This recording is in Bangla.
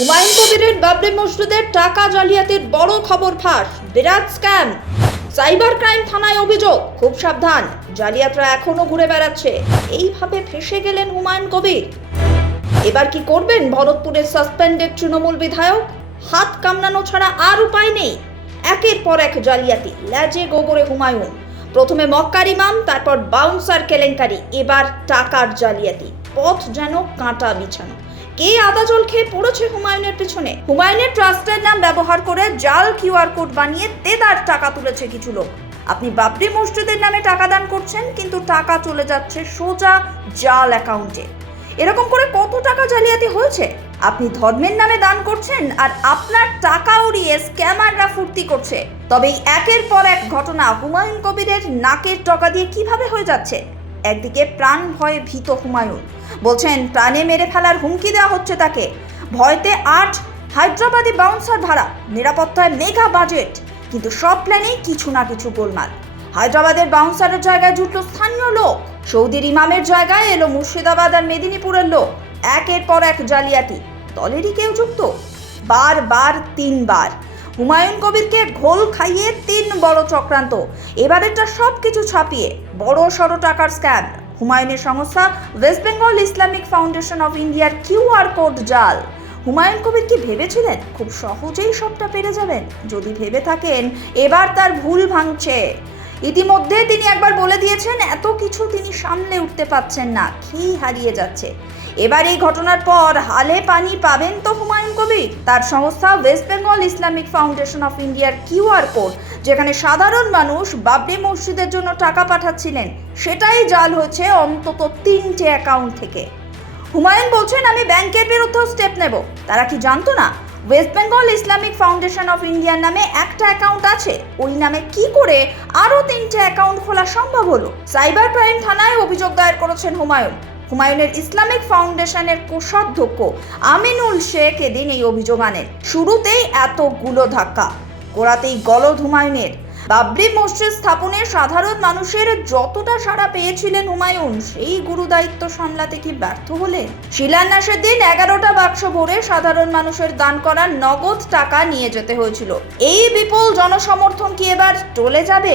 হুমায়ুন কবিরের বাবরি মসজিদের টাকা জালিয়াতির বড় খবর ফাঁস। বিরাট স্ক্যাম, সাইবার ক্রাইম থানায় অভিযোগ। খুব সাবধান, জালিয়াতরা এখনো ঘুরে বেড়াচ্ছে। এইভাবে ফেসে গেলেন হুমায়ুন কবির। এবার কি করবেন ভরতপুরের সাসপেন্ডেড তৃণমূল বিধায়ক? হাত কামড়ানো ছাড়া আর উপায় নেই। একের পর এক জালিয়াতি, ল্যাজে গোবরে হুমায়ুন। প্রথমে মক্কার ইমাম, তারপর বাউন্সার কেলেঙ্কারি, এবার টাকার জালিয়াতি। পথ যেন কাঁটা বিছানো। কে আদা জল খেয়ে পড়েছে হুমায়ুনের পিছনে? হুমায়ুনের ট্রাস্টের নাম ব্যবহার করে জাল কিউআর কোড বানিয়ে দেদার টাকা তুলেছে কিছু লোক। আপনি বাবরি মসজিদের নামে টাকা দান করছেন, কিন্তু টাকা চলে যাচ্ছে সোজা জাল অ্যাকাউন্টে। এরকম করে কত টাকা জালিয়াতি হয়েছে? আপনি ধর্মের নামে দান করছেন আর আপনার টাকা উড়িয়ে স্ক্যামাররা ফুর্তি করছে। তবে এই একের পর এক ঘটনা হুমায়ুন কবিরের নাকের ডগা দিয়ে কিভাবে হয়ে যাচ্ছে। একদিকে প্রাণ ভয়ে ভীত হুমায়ুন, বলছেন প্রাণে মেরে ফেলার হুমকি দেওয়া হচ্ছে তাকে। ভয়তে 8 হায়দ্রাবাদি বাউন্সার ভাড়া, নিরাপত্তায় মেগা বাজেট, কিন্তু সব প্ল্যানেই কিছু না কিছু গোলমাল। হায়দ্রাবাদের বাউন্সারের জায়গায় জুটলো স্থানীয় লোক, সৌদির ইমামের জায়গায় এলো মুর্শিদাবাদ আর মেদিনীপুরের লোক। একের পর এক জালিয়াতি, দলেরই কেউ যুক্ত। বারবার 3বার হুমায়ুন কবিরকে ঘোল খাইয়ে 3 বড় চক্রান্ত। এবারেরটা সবকিছু ছাপিয়ে বড় সড় টাকার স্ক্যাম। হুমায়ুনের সংস্থা West Bengal Islamic foundation of ইন্ডিয়ার কিউআর কোড জাল। হুমায়ুন কবির কি ভেবেছিলেন খুব সহজেই সবটা পেরে যাবেন? যদি ভেবে থাকেন, এবার তার ভুল ভাঙছে। ইতিমধ্যে তিনি একবার বলে দিয়েছেন এত কিছু তিনি সামলে উঠতে পারছেন না, খেই হারিয়ে যাচ্ছে। এবার এই ঘটনার পর হালে পানি পাবেন তো হুমায়ুন কবির। তার সংস্থা West Bengal Islamic foundation of ইন্ডিয়ার কিউআর কোড, যেখানে সাধারণ মানুষ বাবরি মসজিদের জন্য টাকা পাঠাচ্ছিলেন, সেটাই জাল হয়েছে অন্তত 3টে অ্যাকাউন্ট থেকে। হুমায়ুন বলছেন আমি ব্যাংকের বিরুদ্ধেও স্টেপ নেব। তারা কি জানতো না West Bengal Islamic foundation of ইন্ডিয়ার নামে একটা অ্যাকাউন্ট আছে? ওই নামে কি করে আরো 3টে অ্যাকাউন্ট খোলা সম্ভব হলো? সাইবার ক্রাইম থানায় অভিযোগ দায়ের করেছেন হুমায়ুন। হুমায়ুনের ইসলামিক ফাউন্ডেশনের কোষাধ্যক্ষ আমিনুল শেখ এদিন এই অভিযোগ আনেন। শুরুতেই এতগুলো ধাক্কা, গোড়াতেই গলদ হুমায়ুনের। বাবরি মসজিদ স্থাপনে সাধারণ মানুষের যতটা সাড়া পেয়েছিলেন হুমায়ুন, সেই গুরু দায়িত্ব সামলাতে কি ব্যর্থ হলেন? শিলান্যাসের দিন 11টা বাক্স ভরে সাধারণ মানুষের দান করা নগদ টাকা নিয়ে যেতে হয়েছিল। এই বিপুল জনসমর্থন কি এবার টলে যাবে?